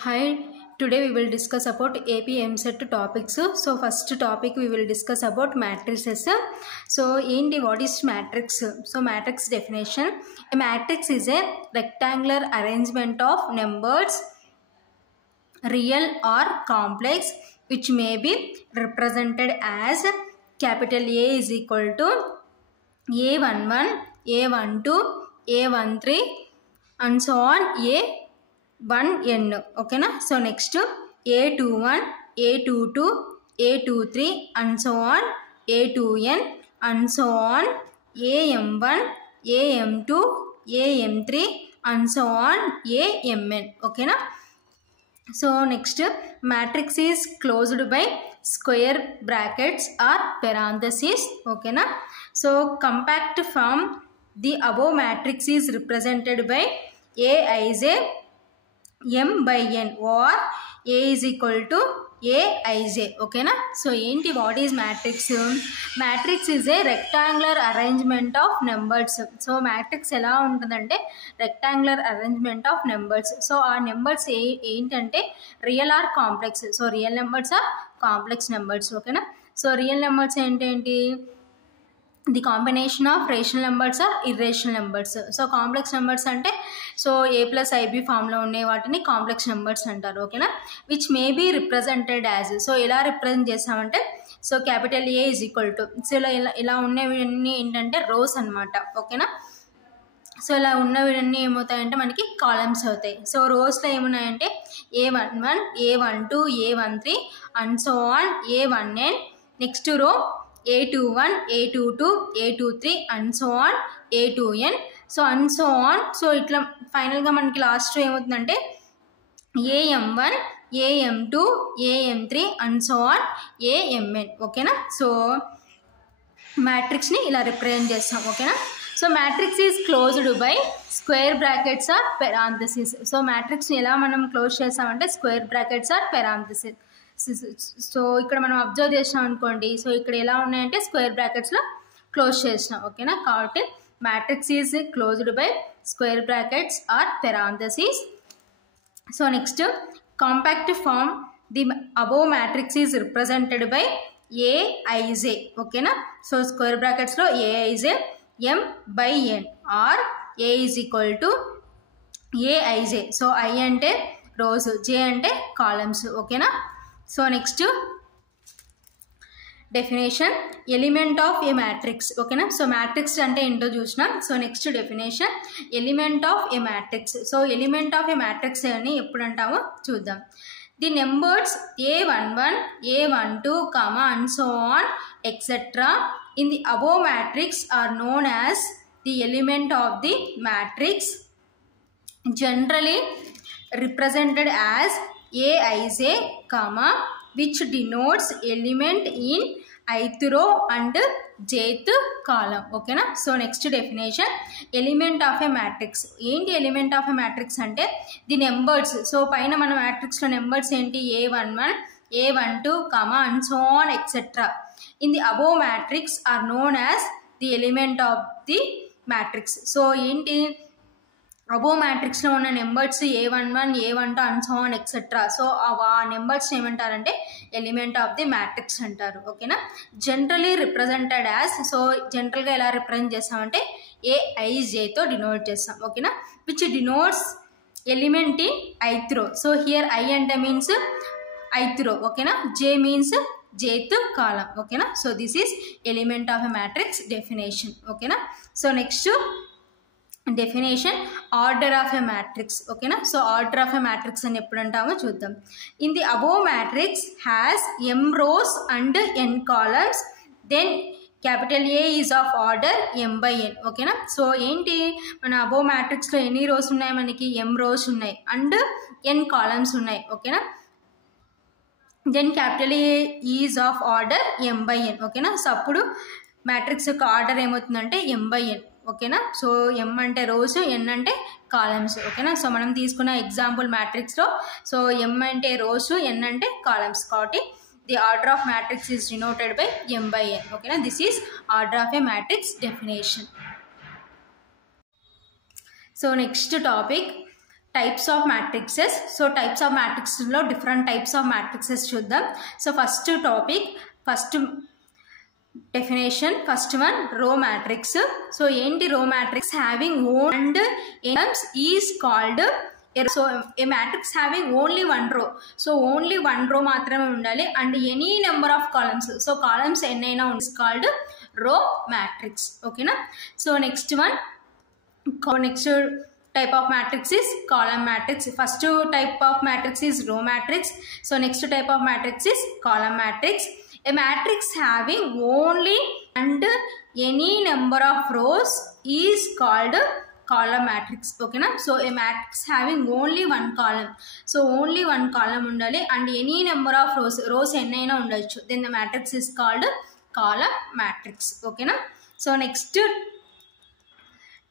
Hi, today we will discuss about AP MCET topics. So first topic we will discuss about matrices. So what is matrix? So matrix definition. A matrix is a rectangular arrangement of numbers, real or complex, which may be represented as capital A is equal to A11, A12, A13 and so on, A1n. Okay na? So next A21, A22, A23 and so on, A2n and so on, AM1, AM2, AM3 and so on, AMN. Okay na? So next, matrix is closed by square brackets or parentheses. Okay na? So compact form the above matrix is represented by Aij M by N or A is equal to Aij. Okay na? So what is matrix? Matrix is a rectangular arrangement of numbers. So matrix ela untadante rectangular arrangement of numbers. So our numbers ఏంటంటే real or complex. So real numbers are complex numbers. Okay na? So real numbers ఏంటి? The combination of rational numbers or irrational numbers. So complex numbers ante so a plus ib form lo unne vaatini complex numbers antaru. Okay na? Which may be represented as, so ela represent chestamante so capital A is equal to, so ila ఉన్నవన్నీ ఏంటంటే rows అన్నమాట. Okay నా? So ఇలా ఉన్నవన్నీ ఏమవుతాయంటే మనకి columns అవుతాయి. So రోస్లో ఏమున్నాయంటే A11, A12, A13 and so on, A1n. Next row A21, A22, A23 and so on, A2n. So and so on. So ఇట్లా ఫైనల్గా మనకి లాస్ట్ ఏమవుతుందంటే AM1, AM2, AM3 and so on, AMN. ఓకేనా? So మ్యాట్రిక్స్ని ఇలా represent చేస్తాం. ఓకేనా? So matrix is closed by square brackets or parenthesis. So మ్యాట్రిక్స్ని ఎలా మనం క్లోజ్ చేస్తామంటే square brackets or parenthesis. So ఇక్కడ మనం అబ్జర్వ్ చేసినాం అనుకోండి, సో ఇక్కడ ఎలా ఉన్నాయంటే స్క్వేర్ బ్రాకెట్స్లో క్లోజ్ చేసినాం. ఓకేనా? కాబట్టి matrix is closed by square brackets or parenthesis. So next, compact form the above matrix is represented by Aij. ఓకేనా? సో స్క్వేర్ బ్రాకెట్స్లో Aij M by N or A is equal to Aij. So I అంటే rose, J అంటే columns. ఓకేనా? So next definition, element of a matrix. ఓకేనా? So matrix అంటే ఏంటో చూసినాం. So next definition, element of a matrix. So element of a matrix అని ఎప్పుడు అంటామో చూద్దాం. The numbers A11, A12, and so on etc. in the above matrix are known as the element of the matrix, generally represented as Aij, which denotes element in ith row and jth column. Okay na? So next definition, element of a matrix. ఏంటి element of a matrix అంటే the numbers. So పైన మన matrix లో numbers ఏంటి? A11, A12, and so on etc. in the above matrix are known as the element of the matrix. So ఏంటి? Above మ్యాట్రిక్స్లో ఉన్న numbers A11, A12 and so on etcetera. So ఆ numbers ఏమంటారంటే element of the matrix అంటారు. ఓకేనా? Generally represented as, so జనరల్గా ఎలా represent చేస్తామంటే Aijతో denote చేస్తాం. ఓకేనా? Which denotes element in ith row. So here I అంటే మీన్స్ ith row. ఓకేనా? J means jth column. ఓకేనా? So this is element of a matrix definition. ఓకేనా? So next definition, order of a matrix. ఓకేనా? So order of a matrix అని ఎప్పుడు అంటామో చూద్దాం. In the above matrix has m rows and n columns, then capital A is of order m by n. ఓకేనా? So ఏంటి, మన above మ్యాట్రిక్స్లో ఎన్ని rose ఉన్నాయి? మనకి m rows ఉన్నాయి అండ్ n columns ఉన్నాయి. ఓకేనా? Then capital A is of order m by n. ఓకేనా? సో అప్పుడు మ్యాట్రిక్స్ యొక్క ఆర్డర్ ఏమవుతుందంటే m by n. ఓకేనా? సో m అంటే రోస్, n అంటే కాలమ్స్. ఓకేనా? సో మనం తీసుకున్న ఎగ్జాంపుల్ మ్యాట్రిక్స్లో సో m అంటే రోస్, n అంటే కాలమ్స్. కాబట్టి the order of matrix is denoted by m by n. ఓకేనా? This is order of a matrix definition. So next topic, types of matrices. So types of మ్యాట్రిక్స్లో different types of matrices చూద్దాం. So first topic, first definition, first one row matrix. So ఏంటి row matrix? Having one and elements is called. So a matrix having only one row. So only one row మాత్రమే ఉండాలి and any number of columns. So columns ఎన్నైనా ఉంది called row matrix. ఓకేనా. So next one, next type of matrix is column matrix. First type of matrix is row matrix. So next type of matrix is column matrix. A matrix having only and any number of rows is called column matrix. Okay na. So a matrix having only one column. So only one column undali and any number of rows ennaina undachu, then the matrix is called column matrix. Okay na. So next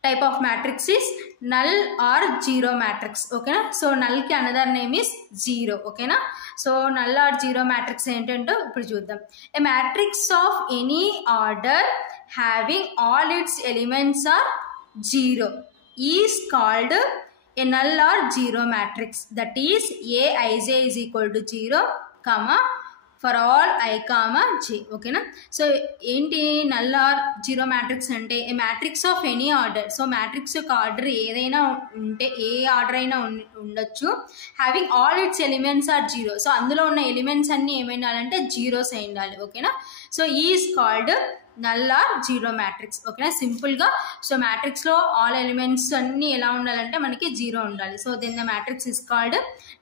type of matrix is null or zero matrix. Okay na. So null ki another name is zero. Okay na. So null or zero matrix ఏంటంటే ఇప్పుడు చూద్దాం. A matrix of any order having all its elements are zero is called a null or zero matrix. That is Aij is equal to 0, comma for all I, J. ఓకేనా. So ఏంటి null or zero matrix అంటే? A matrix of any order. So matrix యొక్క order ఏదైనా ఉంటే, ఏ order అయినా ఉండొచ్చు. Having all its elements are zero. So అందులో ఉన్న ఎలిమెంట్స్ అన్నీ ఏమైనాలంటే జీరోస్ అయి ఉండాలి. ఓకేనా. So is called null or zero matrix. ఓకేనా. సింపుల్గా సో మ్యాట్రిక్స్లో ఆల్ ఎలిమెంట్స్ అన్నీ ఎలా ఉండాలంటే మనకి జీరో ఉండాలి. So then the matrix is called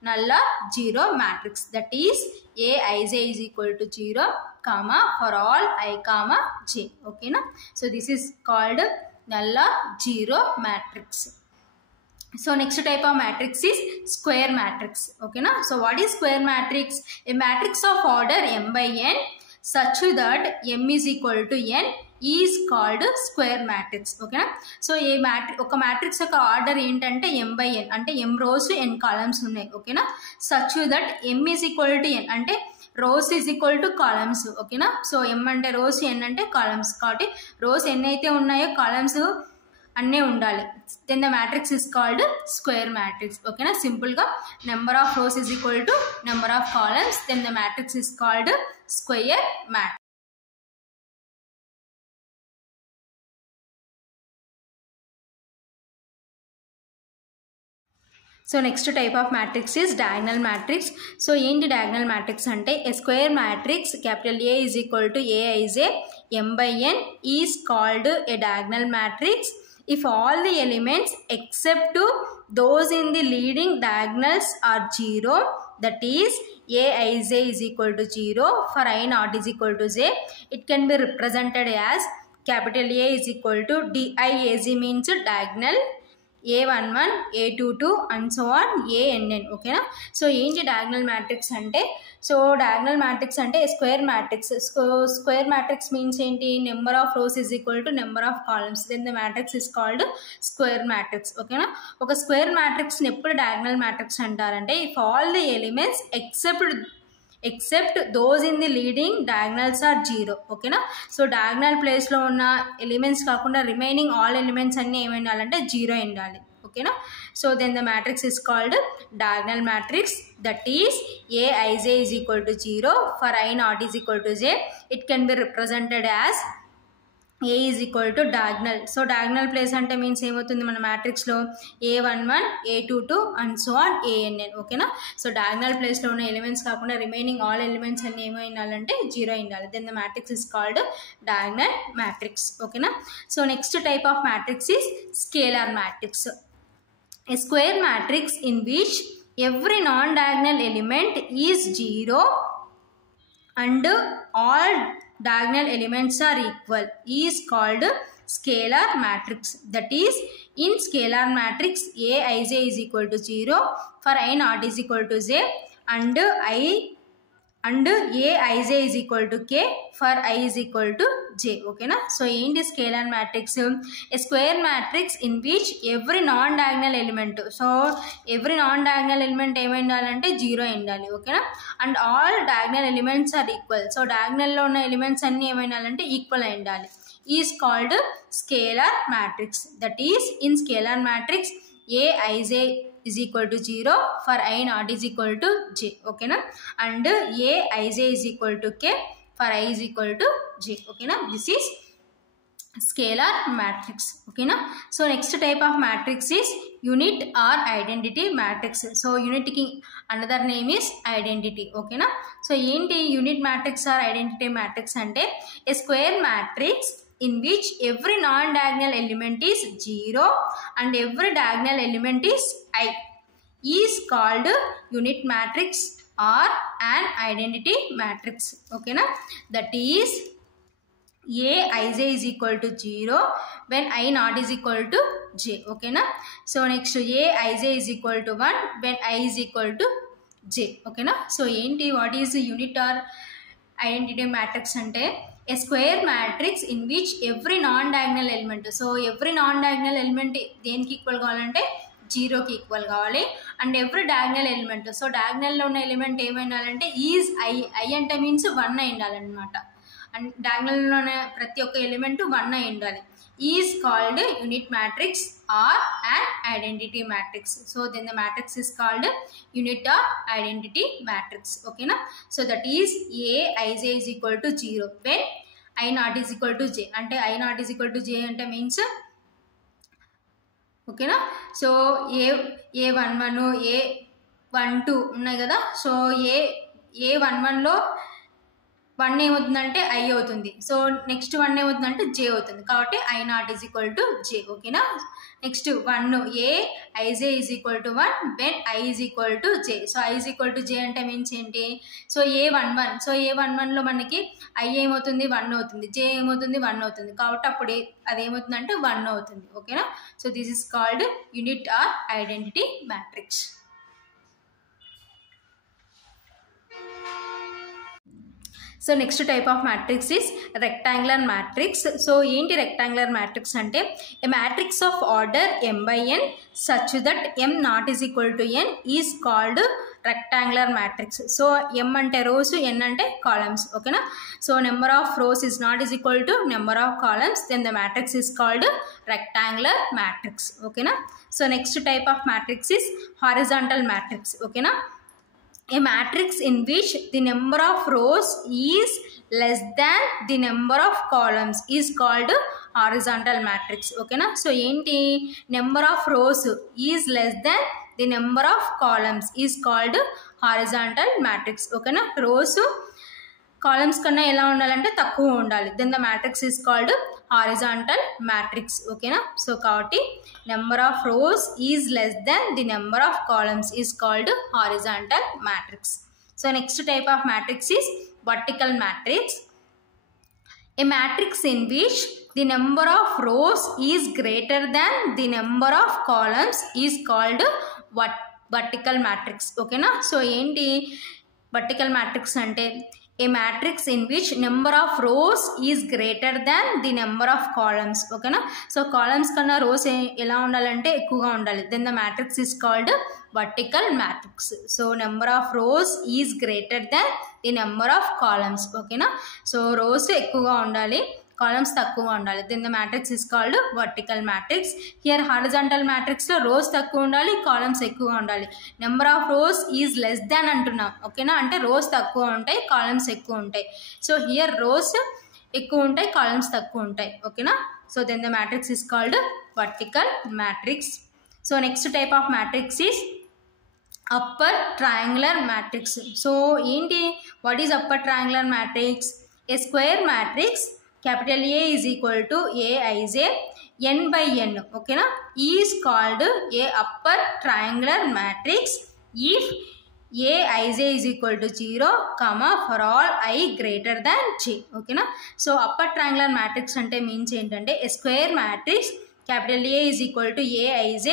null or zero matrix. That is Aij is equal to 0, comma for all I, J. Okay na. So this is called null or zero matrix. So next type of matrix is square matrix. Okay na. So what is square matrix? A matrix of order m by n such that m is equal to n is called square matrix. Okay na. So ఏ ఒక matrix యొక్క order ఏంటంటే m by n, అంటే m rose n columns ఉన్నాయి. ఓకేనా. such that m is equal to n అంటే rows is equal to columns. ఓకేనా. So m అంటే rows, n అంటే కాలమ్స్. కాబట్టి రోస్ ఎన్ని అయితే ఉన్నాయో కాలమ్స్ అన్నీ ఉండాలి. Then the matrix is called square matrix. ఓకేనా. సింపుల్గా number of rows is equal to number of columns, then the matrix is called square matrix. So next type of matrix is diagonal matrix. So ఏంటి diagonal matrix అంటే? A square matrix capital A is equal to Aij m by n is called a diagonal matrix if all the elements except those in the leading diagonals are 0, that is Aij is equal to 0 for I not is equal to j. It can be represented as capital A is equal to Diag means diagonal, A11, A22 and so on ANN. ఓకేనా. So ఏంటి diagonal matrix అంటే? So diagonal matrix అంటే square matrix. Square matrix means ఏంటి? Number of rows is equal to number of columns, then the matrix is called square matrix. ఓకేనా. ఒక square మ్యాట్రిక్స్ని ఎప్పుడు diagonal matrix అంటారంటే if all the elements except those in the leading diagonals are 0. ఓకేనా. So diagonal ప్లేస్లో ఉన్న elements కాకుండా remaining all elements అన్నీ ఏమైండాలంటే 0 ఉండాలి. ఓకేనా. So then the matrix is called diagonal matrix. That is Aij is equal to 0 for I not is equal to j. It can be represented as A is equal to diagonal. So diagonal place అంటే means ఏమవుతుంది మన మ్యాట్రిక్స్లో? A11, A22 and so on ANN. ఓకేనా. So diagonal ప్లేస్లో ఉన్న elements కాకుండా remaining all elements అన్ని ఏమైండాలంటే 0 ఉండాలి. Then the matrix is called diagonal matrix. ఓకేనా. So next type of matrix is scalar matrix. A square matrix in which every non-diagonal element is 0 and all diagonal elements are equal is called scalar matrix. That is, in scalar matrix Aij is equal to 0 for I not is equal to j and Aij is equal to k for I is equal to j. Okay na. So in this scalar matrix, a square matrix in which every non-diagonal element, so every non-diagonal element ఏమైండాలంటే 0 ఉండాలి. ఓకేనా. And all diagonal elements are equal. So diagonal లో ఉన్న elements అన్ని ఏమైండాలంటే equal అయి ఉండాలి. is called scalar matrix. That is, in scalar matrix Aij is equal to 0 for I not is equal to j. Okay na, and a ij is equal to k for I is equal to j. Okay na, this is scalar matrix. Okay na, so next type of matrix is unit or identity matrix. So unit ki another name is identity. Okay na, so enti unit matrix or identity matrix ante a square matrix in which every non-diagonal element is 0 and every diagonal element is I is called unit matrix or an identity matrix. Okay na, that is a ij is equal to 0 when I not is equal to j. Okay na, so next a ij is equal to 1 when I is equal to j. Okay na, so enti what is unit or identity matrix ante a square matrix in which every non-diagonal element, so every non-diagonal element దేనికి equal కావాలంటే 0కి equal కావాలి, and every diagonal element, so డయాగ్నల్లో ఉన్న element ఏమైనాలంటే is I అంటే means 1 అయి ఉండాలన్నమాట, అండ్ డయాగ్నల్లో ఉన్న ప్రతి ఒక్క ఎలిమెంట్ 1 అయి ఉండాలి. Is called unit matrix or and identity matrix. So then the matrix is called unit or identity matrix. ఓకేనా, so that is a I J is equal to 0 when I not is equal to J. అంటే I not is equal to J అంటే means ఓకేనా, so ఏ11 ఏ12 ఉన్నాయి కదా, so ఏ11లో 1 ఏమవుతుందంటే I అవుతుంది, so next 1 ఏమవుతుందంటే J అవుతుంది, కాబట్టి I not is equal to J. ఓకేనా, next 1 a I J is equal to 1 when I is equal to J. So I is equal to J అంటే మీన్స్ ఏంటి, సో ఏ11, సో ఏ11లో మనకి I ఏమవుతుంది 1 అవుతుంది, జే ఏమవుతుంది 1 అవుతుంది, కాబట్టి అప్పుడు అదేమవుతుందంటే 1 అవుతుంది. ఓకేనా, so this is called unit or identity matrix. So next type of matrix is rectangular matrix. So ఏంటి రెక్టాంగులర్ మ్యాట్రిక్స్ అంటే a matrix of order m by n such that m not is equal to n is called rectangular matrix. So m అంటే rows, n అంటే columns. ఓకేనా, so number of rows is not is equal to number of columns, then the matrix is called rectangular matrix. ఓకేనా, so next type of matrix is horizontal matrix. ఓకేనా, a matrix in which the number of rows is less than the number of columns is called horizontal matrix. Okay na, so enti number of rows is less than the number of columns is called horizontal matrix. Okay na, rows columns కన్నా ఎలా ఉండాలంటే తక్కువ ఉండాలి, then the matrix is called horizontal matrix. ఓకేనా, so కాబట్టి number of rows is less than the number of columns is called horizontal matrix. So next type of matrix is vertical matrix. A matrix in which the number of rows is greater than the number of columns is called vertical matrix. ఓకేనా, so ఏంటి vertical matrix అంటే a matrix in which number of rows is greater than the number of columns. Okay na, so columns kanna rows ela undalante ekkuva undali, then the matrix is called vertical matrix. So number of rows is greater than the number of columns. Okay na, so rows ekkuva undali, columns takkuva undali, then the matrix is called vertical matrix. Here horizontal matrix lo rows takkuva undali, columns ekkuva undali. Number of rows is less than antunna. Okay na, ante rows takkuva untayi, columns ekkuva untayi, so here rows ekkuva untayi, columns takkuva untayi. Okay na, so then the matrix is called vertical matrix. So next type of matrix is upper triangular matrix. So enti what is upper triangular matrix? A square matrix capital A is equal to Aij n by n. Okay na, is called a upper triangular matrix if Aij is equal to 0 comma for all I greater than j. Okay na, so upper triangular matrix ante means entante a square matrix capital A is equal to Aij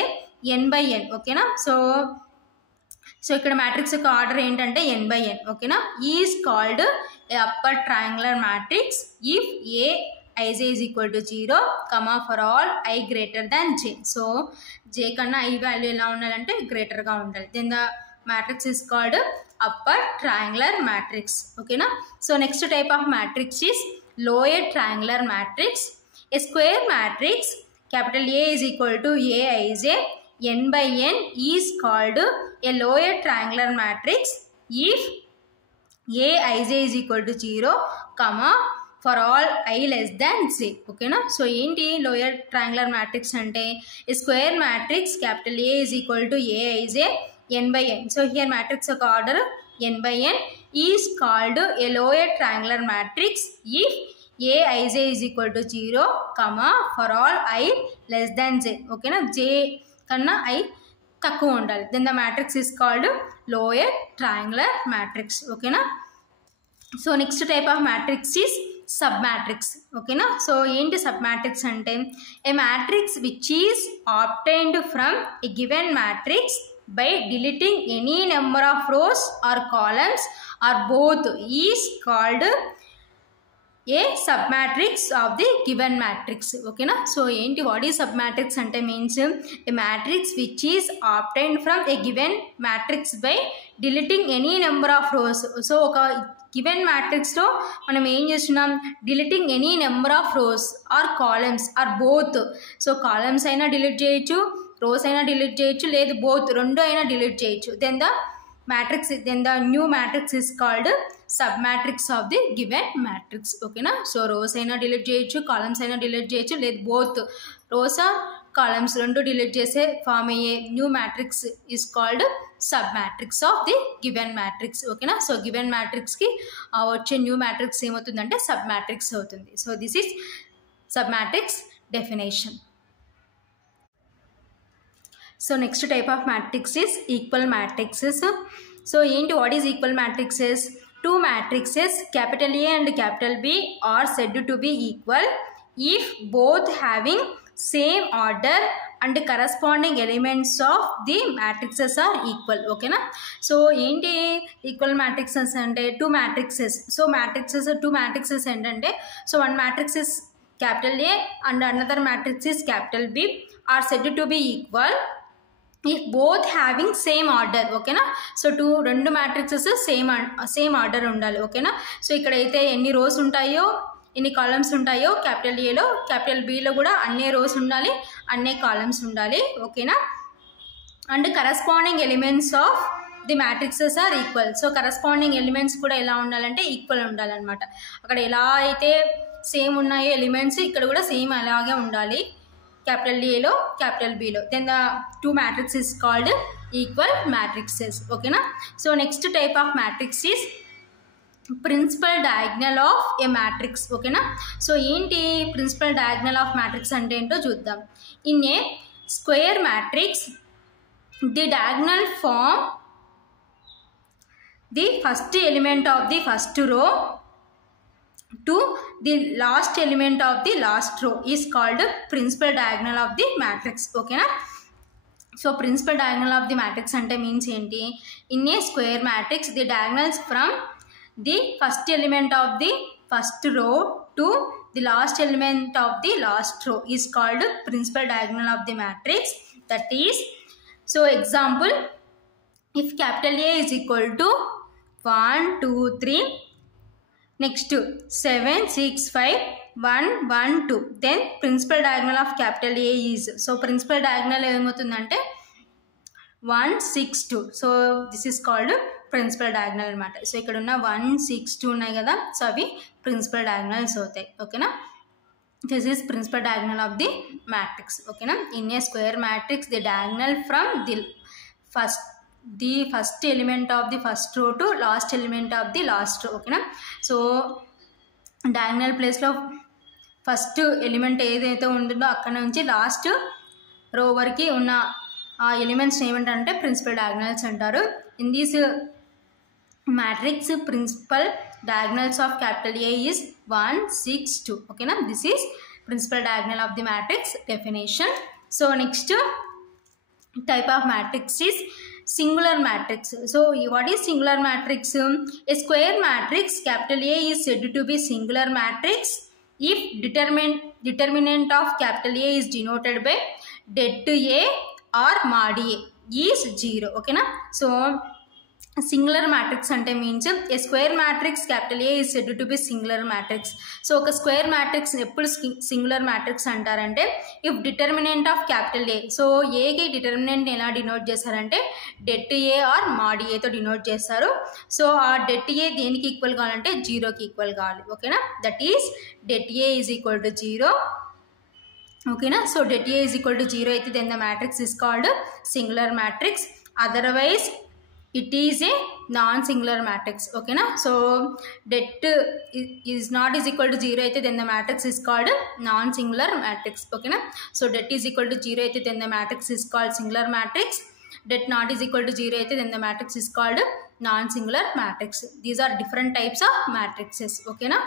n by n. Okay na, so ఇక్కడ matrix యొక్క order ఏంటంటే n by n. ఓకేనా, is called a upper triangular matrix if Aij is equal to 0 comma for all I greater than j. సో j కన్నా i value ఎలా ఉండాలంటే గ్రేటర్గా ఉండాలి, then the matrix is called upper triangular matrix. ఓకేనా, so next type of matrix is lower triangular matrix. A square matrix capital A is equal to Aij n by n is called a lower triangular matrix if aij is equal to 0, comma for all I less than j. ఓకేనా. So ఏంటి lower triangular matrix అంటే square matrix capital A is equal to aij n by n. So here matrix యొక్క order n by n is called a lower triangular matrix if aij is equal to 0, comma for all I less than j. ఓకేనా. j కన్నా I తక్కువ ఉండాలి. Then the మ్యాట్రిక్స్ is called lower triangular matrix. ఓకేనా. So next type of matrix is sub matrix. ఓకేనా. So ఏంటి sub matrix అంటే a matrix which is obtained from a given matrix by deleting any number of rows or columns or both is called a submatrix of the given matrix. Okay na. So enti what is submatrix ante means a matrix which is obtained from a given matrix by deleting any number of rows. So oka given matrix lo manam em chestunnam deleting any number of rows or columns or both. So columns aina delete cheyochu, rows aina delete cheyochu, లేదు both రెండు అయినా delete cheyochu. Then the new matrix is called submatrix of the given matrix. Okay na. So rows aina delete cheyochu, columns aina delete cheyochu, లేదు both rows or columns రెండు delete చేసే form అయ్యే new matrix is called submatrix of the given matrix. Okay na. So given matrix కి వచ్చే new matrix ఏమవుతుందంటే submatrix అవుతుంది. So this is submatrix definition. So next type of matrix is equal matrices. So what is equal matrices? Two matrices capital A and capital B are said to be equal if both having same order and corresponding elements of the matrices are equal. Okay na. So equal matrices ante two matrices. So two matrices entante, so one matrix is capital A and another matrix is capital B are said to be equal if both having same order. Okay నా. So రెండు matrixes same order ఉండాలి. ఓకేనా. So ఇక్కడైతే ఎన్ని rose ఉంటాయో ఎన్ని columns ఉంటాయో capital ఏలో క్యాపిటల్ బిలో కూడా అన్నే రోస్ ఉండాలి, అన్నే కాలమ్స్ ఉండాలి. ఓకేనా. And corresponding elements of the matrices are equal. So corresponding elements కూడా ఎలా ఉండాలంటే ఈక్వల్ ఉండాలన్నమాట. అక్కడ ఎలా అయితే సేమ్ ఉన్నాయో ఎలిమెంట్స్ ఇక్కడ కూడా సేమ్ అలాగే ఉండాలి, capital A లో capital B లో. Then the two matrix is called equal matrices. Okay na. So next type of matrix is principal diagonal of a matrix. Okay na. So ఏంటి principal diagonal of matrix అంటే ఏంటో చూద్దాం. In a square matrix the diagonal form the first element of the first row to the last element of the last row is called principal diagonal of the matrix. Okay na. So principal diagonal of the matrix ante means enti in a square matrix the diagonals from the first element of the first row to the last element of the last row is called principal diagonal of the matrix. That is, so example, if capital A is equal to 1 2 3, next 7 6 5 1 1 2, then principal diagonal of capital A is, so principal diagonal ఏమవుతుందంటే 1 6 2. So this is called principal diagonal అనమాట. సో ఇక్కడ ఉన్న 1 6 2 ఉన్నాయి కదా, so అవి principal diagonals అవుతాయి. ఓకేనా. This is principal diagonal of the matrix. ఓకేనా. In a square matrix the diagonal from the first element of the first row to last element of the last row. ఓకేనా. So diagonal ప్లేస్లో first element ఏదైతే ఉంటుందో అక్కడ నుంచి last రో వరకు ఉన్న ఆ ఎలిమెంట్స్ ఏమంటారంటే ప్రిన్సిపల్ డయాగ్నల్స్ అంటారు. In this matrix principal diagonals of capital A is 1 6 2. ఓకేనా. This is principal diagonal of the matrix definition. So next type of matrix is singular matrix. So what is singular matrix? A square matrix capital A is said to be singular matrix if determinant of capital A is denoted by det A or mod A is 0. Okay na. So singular matrix అంటే means a square matrix capital A is said to be singular matrix. So ఒక square matrix ఎప్పుడు singular matrix అంటారంటే if determinant of capital A, so ఏకి determinant ఎలా denote చేస్తారంటే det A or mod ఏతో denote చేస్తారు. So ఆ det A దేనికి ఈక్వల్ కావాలంటే జీరోకి ఈక్వల్ కావాలి. ఓకేనా, that is det A is equal to zero. ఓకేనా, so det A is equal to zero అయితే then the matrix is called singular matrix. Otherwise it is a non-singular matrix. Okay na, so det is not is equal to 0 అయితే then the matrix is called non-singular matrix. Okay na, so det is equal to 0 అయితే then the matrix is called singular matrix. Det not is equal to 0 అయితే then the matrix is called non-singular matrix. These are different types of matrices. Okay na.